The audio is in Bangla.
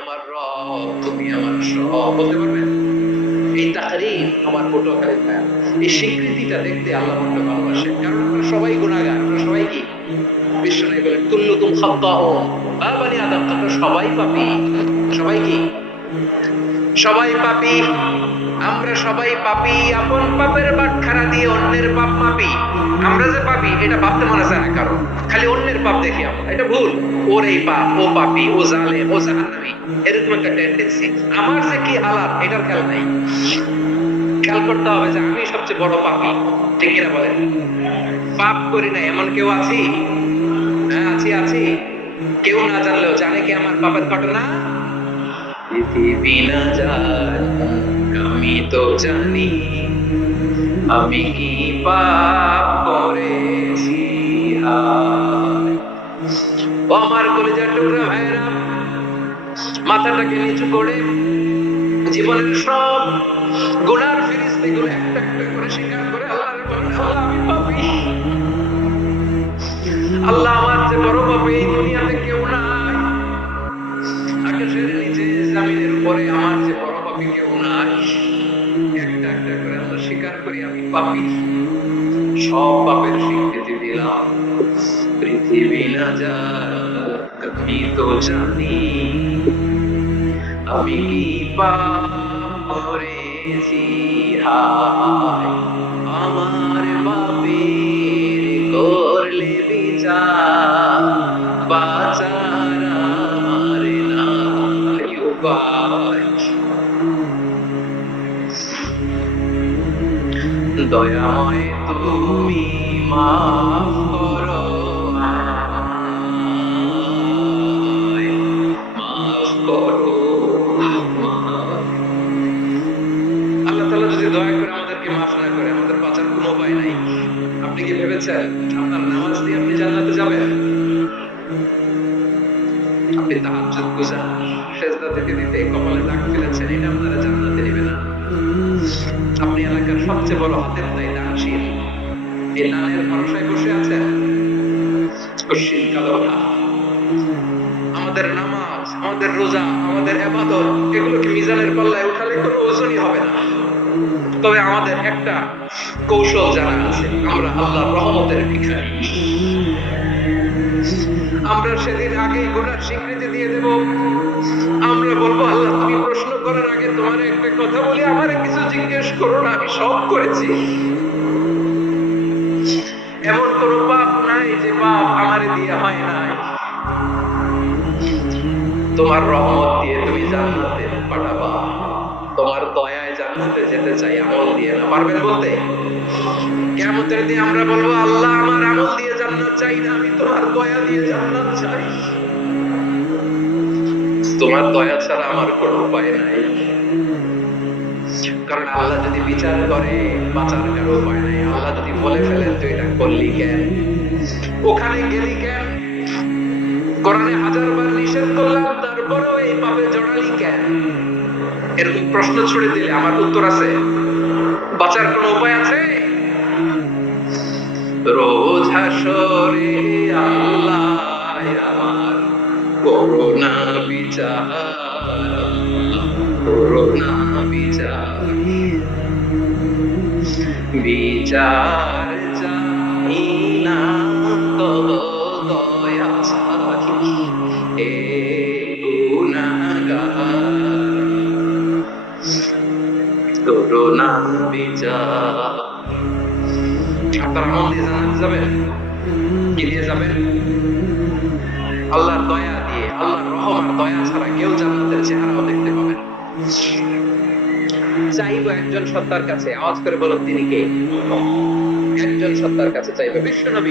আমার রব, তুমি আমার সব। বলতে পারবেন? এই তাহরির আমার পটুয়াখালীর ভাইয়া, এই স্বীকৃতিটা দেখতে আল্লাহ আমাকে ভালোবাসেন। কারণ আমরা সবাই গুনাহগার, আমরা সবাই কি? বিশ্বনবী বলেন কুল্লুকুম খাত্তাউন, বানি আদম, তোমরা সবাই পাপী। সবাই কি? সবাই পাপী। আমরা সবাই পাপী। আপন পাপের বাটখারা দিয়ে অন্যের পাপ মাপি। আমরা যে পাপী এটা ভাবতে মনে চায় না কারণ, খালি অন্যের পাপ দেখি আমরা। এটা ভুল। ওর এই পাপ, ও পাপী, ও জালেম, ও জাহান্নামী, এরকম একটা টেন্ডেন্সি। আমার যে কি হালাত এটার খেয়াল নাই। খেয়াল করতে হবে যে আমি সবচেয়ে বড় পাপী। ঠিক কিনা বলেন? পাপ করি না এমন কেউ আছি? হ্যাঁ আছি। কেউ না জানলেও জানে কি আমার পাপের ঘটনা? পৃথিবী না জান, আমি তো জানি আমি কি পাপ করেছি। হায় ও আমার কলিজার টুকরা ভাইরা, মাথাটাকে নিচু করে জীবনের সব গুনার ফিরিস্তিগুলো একটা একটা করে স্বীকার করে আল্লাহর বলেন, আল্লাহ আমি পাপী। আল্লাহ আমার যে বড় পাপী এই দুনিয়াতে কেউ নাই। আকাশের নিচে জমিনের উপরে আমার যে বড় পাপী কেউ নাই। একটা একটা করে আমরা স্বীকার করি আমি পাপী। সব পাপের স্বীকৃতি দিলাম। পৃথিবী না যাক, আমি তো জানি আমি কি পাপ করেছি। হায় আমার পাপের করলে বিচার, বাঁচার আমার নাই উপায়। দয়াময় তুমি মাফ করো, মাফ করো। আল্লাহ তাআলা যদি দয়া করে আমাদেরকে মাফ না করে, আমাদের বাঁচার কোনো উপায় নাই। আপনি কি ভেবেছেন আপনার নামাজ দিয়ে আপনি জান্নাতে যাবেন? আপনি তাহাজ্জুদ গুজার, সেজদা দিতে দিতে কপালে দাগ ফেলেছেন, এটা আপনারা জান্নাতে নেবে না। আপনি এলাকার সবচেয়ে বড় হাতের দায়ী দানশীল, এই দানের ভরসায় বসে আছেন। কশিন কালো না। আমাদের নামাজ, আমাদের রোজা, আমাদের ইবাদত, এগুলোকে মিজানের পাল্লায় উঠালে কোনো ওজনই হবে না। তবে আমাদের একটা কৌশল জানা আছে, আমরা আল্লাহর রহমতের ভিখারি। আমরা সেদিন আগেই গুনার স্বীকৃতি দিয়ে দেব। আমরা বলবো আল্লাহ তুমি প্রশ্ন করার আগে তোমার একটা কথা বলি, আমারে কিছু জিজ্ঞেস করো না, আমি সব করেছি। এমন কোন পাপ নাই যে পাপ আমারে দিয়ে হয় নাই। তোমার রহমত দিয়ে তুমি জান্নাতে পাঠাবা। তোমার দয়ায় জান্নাতে যেতে চাই, আমল দিয়ে না। পারবেন বলতে? কিয়ামতের দিন আমরা বলবো আল্লাহ আমার আমল দিয়ে জান্নাত চাই না, আমি তোমার দয়া দিয়ে জান্নাত চাই। তোমার দয়া ছাড়া আমার কোনো উপায় নাই। কারণ আল্লাহ যদি বিচার করে বাঁচার কারো উপায় নাই। আল্লাহ যদি বলে ফেলেন তুই এটা করলি কেন, ওখানে গেলি কেন, কোরআনে 1000 বার নিষেধ করলাম তারপরেও এই পাপে জড়ালি কেন, এরকম প্রশ্ন ছুড়ে দিলে আমার উত্তর আছে? বাঁচার কোনো উপায় আছে? রোজ হাসরে আল্লাহ আমার করোনা বিচার, করোনা বিচার, বিচার জানি না তবে দয়া চাহি এ গুনাহগার, করোনা বিচার। আপনারা আমল দিয়ে জান্নাতে যাবেন? কি দিয়ে যাবেন? আল্লাহর দয়া দিয়ে। আল্লাহর রহম আর দয়া ছাড়া কেউ জান্নাতের চেহারাও দেখতে পাবে না। চাইবো একজন সত্তার কাছে, আওয়াজ করে বলুন তিনি কে? একজন সত্তার কাছে চাইবো, বিশ্বনবী।